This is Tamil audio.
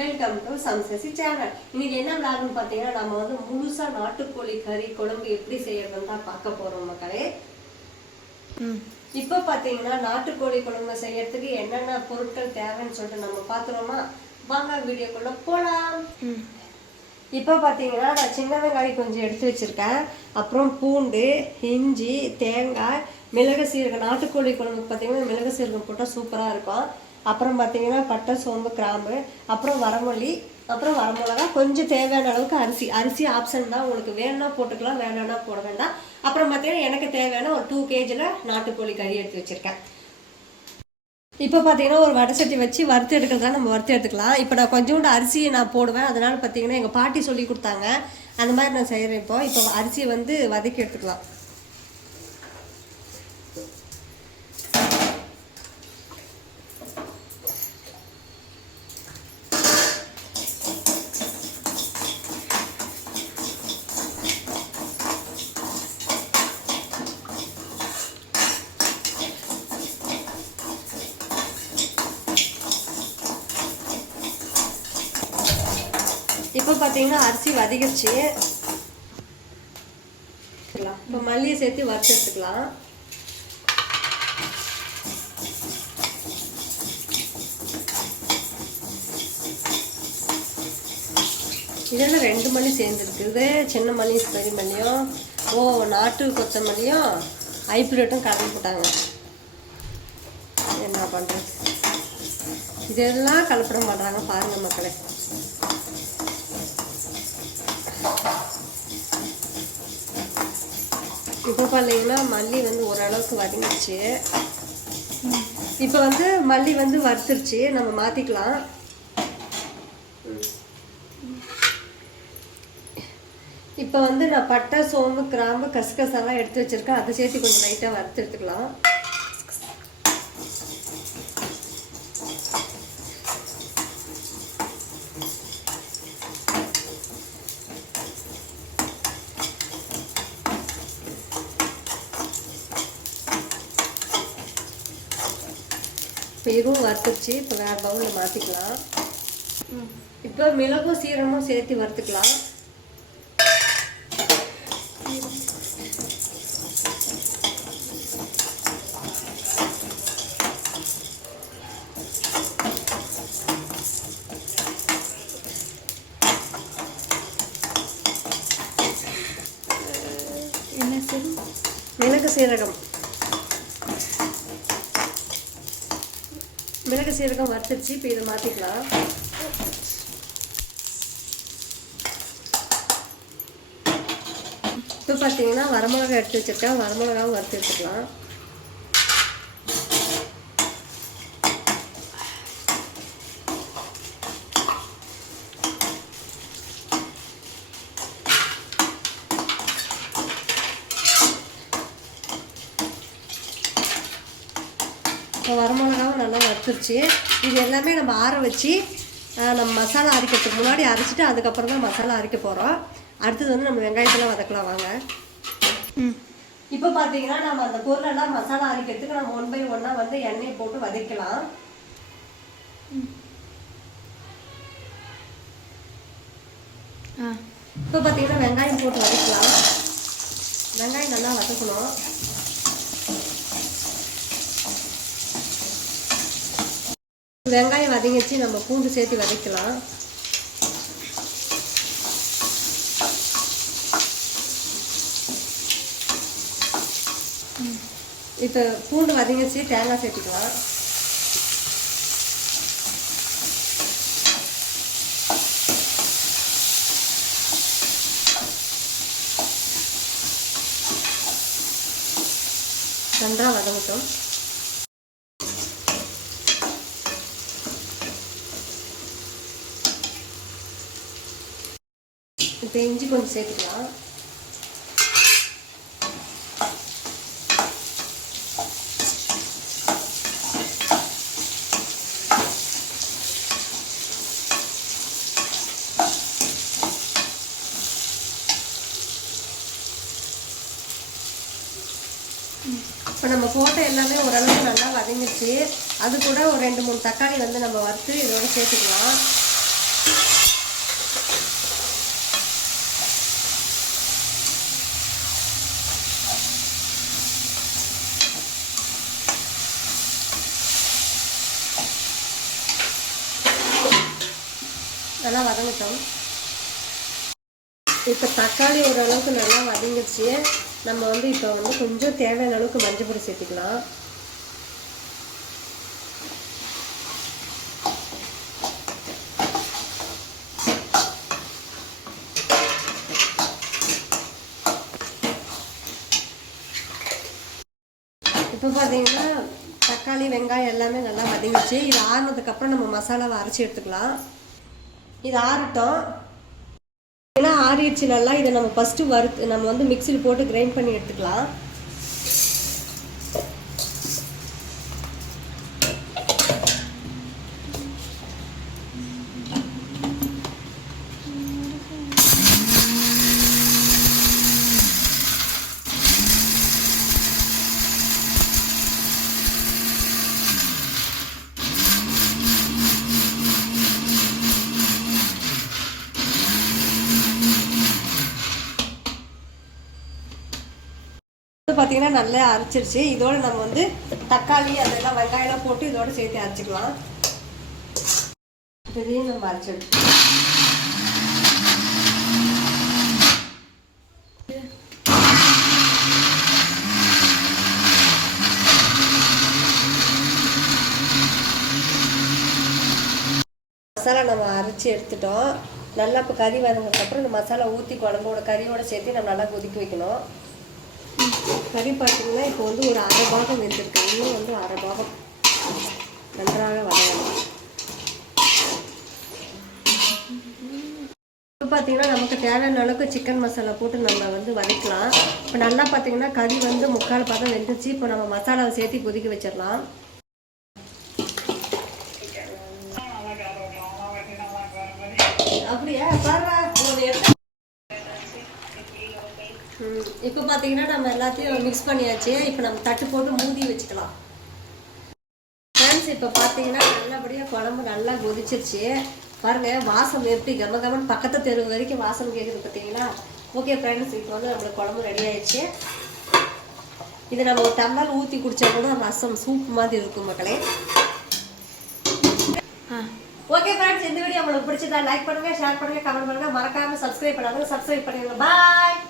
Welcome to சம்சசி channel. இன்னைக்கு என்ன விளாட்னு பார்த்தீங்கன்னா நம்ம வந்து முழுசா நாட்டுக்கோழி கறி குழம்பு எப்படி செய்யறதுன்னு தான் பார்க்க போறோம் மக்களே. இப்போ பார்த்தீங்கன்னா நாட்டுக்கோழி குழம்பு செய்யறதுக்கு என்னென்ன பொருட்கள் தேவைன்னு சொல்லிட்டு நம்ம பார்த்துருவோமா? வாங்க வீடியோக்குள்ள போலாம். இப்போ பார்த்தீங்கன்னா நான் சின்ன வெங்காயம் கொஞ்சம் எடுத்து வச்சிருக்கேன். அப்புறம் பூண்டு, இஞ்சி, தேங்காய், மிளகு சீரகம். நாட்டுக்கோழி குழம்புக்கு பார்த்தீங்கன்னா மிளகு சீரகம் போட்டால் சூப்பராக இருக்கும். அப்புறம் பார்த்தீங்கன்னா பட்டை, சோம்பு, கிராம்பு, அப்புறம் வரமல்லி, அப்புறம் வரமிளகா, கொஞ்சம் தேவையான அளவுக்கு அரிசி ஆப்ஷன் தான், உங்களுக்கு வேணும்னா போட்டுக்கலாம், வேணும்னா போட வேண்டாம். அப்புறம் பார்த்தீங்கன்னா எனக்கு தேவையான ஒரு 2 kg நாட்டுக்கோழி கறி எடுத்து வச்சுருக்கேன். இப்போ பார்த்தீங்கன்னா ஒரு வடை சட்டி வச்சு வறுத்து எடுக்கிறதா நம்ம வறுத்து எடுத்துக்கலாம். இப்போ நான் கொஞ்சோண்டு அரிசியை நான் போடுவேன். அதனால் பார்த்தீங்கன்னா எங்கள் பாட்டி சொல்லி கொடுத்தாங்க, அந்த மாதிரி நான் செய்கிறேன். இப்போ அரிசியை வந்து வதக்கி எடுத்துக்கலாம். இப்போ பார்த்தீங்கன்னா அரிசி வதக்கிடுச்சு. இப்போ மல்லியை சேர்த்து வறுத்து எடுத்துக்கலாம். இதெல்லாம் 2 மல்லி சேர்ந்துருக்குது. சின்ன மல்லியும் பெரிய மல்லியும் நாட்டு கொத்தமல்லியும் ஹைப்ரிட்டும் கலந்து போட்டாங்க. என்ன பண்ணுறது, இதெல்லாம் கலப்படம் பண்ணுறாங்க பாருங்கள் மக்களே. இப்போ பார்த்தீங்கன்னா மல்லி வந்து ஓரளவுக்கு வதங்கிடுச்சு. இப்போ வந்து மல்லி வந்து வறுத்துருச்சு, நம்ம மாற்றிக்கலாம். இப்போ வந்து நான் பட்டை, சோம்பு, கிராம்பு, கசகசாலாம் எடுத்து வச்சுருக்கேன். அதை சேர்த்து கொஞ்சம் லைட்டாக வறுத்து எடுத்துக்கலாம். இப்போ இதுவும் வறுத்துச்சு. இப்போ வேறு பவுலில் மாற்றிக்கலாம். இப்போ மிளகும் சீரகமும் சேர்த்து வறுத்துக்கலாம். மிளகு சீரகம் வறுத்துச்சு. இப்போ இதை மாற்றிக்கலாம். இப்போ பார்த்தீங்கன்னா வரமிளகா எடுத்து வச்சுருக்கேன். வரமிளகாவும் வறுத்து எடுத்துக்கலாம். இப்போ வரமிளகாவும் நல்லா வறுத்துருச்சு. இது எல்லாமே நம்ம ஆற வச்சு நம்ம மசாலா அரைக்கிறதுக்கு முன்னாடி அரைச்சிட்டு அதுக்கப்புறம் தான் மசாலா அரைக்க போகிறோம். அடுத்தது வந்து நம்ம வெங்காயத்தெல்லாம் வதக்கலாம் வாங்க. இப்போ பார்த்தீங்கன்னா நம்ம அந்த பொருளெல்லாம் மசாலா அரைக்கிறதுக்கு நம்ம 1 by 1 வந்து எண்ணெயை போட்டு வதக்கலாம். இப்போ பார்த்தீங்கன்னா வெங்காயம் போட்டு வதக்கலாம். வெங்காயம் நல்லா வதக்கணும். வெங்காயம் வதங்கிச்சு, நம்ம பூண்டு சேர்த்து வதக்கலாம். இப்போ பூண்டு வதங்கிச்சு, தேங்காய் சேர்த்துக்கலாம். நன்றாக வதங்கட்டும். இப்போ இஞ்சி கொஞ்சம் சேர்த்துக்கலாம். இப்போ நம்ம போட்ட எல்லாமே ஓரளவுக்கு நல்லா வதங்கிடுச்சு. அது கூட ஒரு 2-3 தக்காளி வந்து நம்ம வறுத்து இதோட சேர்த்துக்கலாம். நல்லா வதங்கட்டும். இப்போ தக்காளி ஓரளவுக்கு நல்லா வதங்கிடுச்சு. நம்ம வந்து இப்போ வந்து கொஞ்சம் தேவையான அளவுக்கு மஞ்சள் பொடி சேர்த்துக்கலாம். இப்போ பார்த்தீங்கன்னா தக்காளி வெங்காயம் எல்லாமே நல்லா வதங்கிச்சு. இது ஆறுனதுக்கப்புறம் நம்ம மசாலாவை அரைச்சி எடுத்துக்கலாம். இது ஆறட்டும். ஏன்னா ஆறிடுச்சு நல்லா. இதை நம்ம ஃபஸ்ட்டு நம்ம வந்து மிக்சியில் போட்டு கிரைண்ட் பண்ணி எடுத்துக்கலாம். பார்த்தீங்கன்னா நல்லா அரைச்சிருச்சு. இதோட நம்ம வந்து தக்காளி அதெல்லாம் வெங்காயம்லாம் போட்டு இதோட சேர்த்து அரைச்சிக்கலாம். இதையும் நம்ம அரைச்சிடுவோம். மசாலா நம்ம அரைச்சி எடுத்துட்டோம். நல்லா இப்போ கறி வதங்கினதுக்கப்புறம் இந்த மசாலா ஊற்றி குழம்போட கறியோட சேர்த்து நம்ம நல்லா கொதிக்க வைக்கணும். கறி பார்த்தீங்கன்னா இப்போ வந்து ஒரு அரை பாகம் வெந்திருக்கு. இன்னும் வந்து அரை பாகம் நன்றாக வதங்கணும். இப்போ பார்த்தீங்கன்னா நமக்கு தேவையான அளவுக்கு சிக்கன் மசாலா போட்டு நம்ம வந்து வதக்கலாம். இப்போ நல்லா பார்த்தீங்கன்னா கறி வந்து 3/4 பாகம் வெந்துச்சு. இப்போ நம்ம மசாலாவை சேர்த்து கொதிக்க வச்சிடலாம். அப்படியா பாரு. இப்போ பார்த்தீங்கன்னா நம்ம எல்லாத்தையும் மிக்ஸ் பண்ணியாச்சு. இப்போ நம்ம தட்டு போட்டு மூடி வச்சுக்கலாம். ஃப்ரெண்ட்ஸ் இப்போ பார்த்தீங்கன்னா நல்லபடியாக குழம்பு நல்லா கொதிச்சிருச்சு. பாருங்கள் வாசம் எப்படி கமகமன்னு பக்கத்து தெரு வரைக்கும் வாசம் கேட்குது பார்த்தீங்களா. ஓகே ஃப்ரெண்ட்ஸ், இப்போ வந்து நம்மளுக்கு குழம்பு ரெடி ஆயிடுச்சு. இது நம்ம ஒரு டம்ளர் ஊற்றி குடித்தா கூட ரசம் சூப் மாதிரி இருக்கும் மக்களே. ஓகே ஃப்ரெண்ட்ஸ், இந்த வீடியோ உங்களுக்கு பிடிச்சதா லைக் பண்ணுங்கள், ஷேர் பண்ணுங்கள், கமெண்ட் பண்ணுங்கள். மறக்காமல் சப்ஸ்கிரைப் பண்ணாங்க சப்ஸ்கிரைப் பண்ணிடுங்க. பாய்.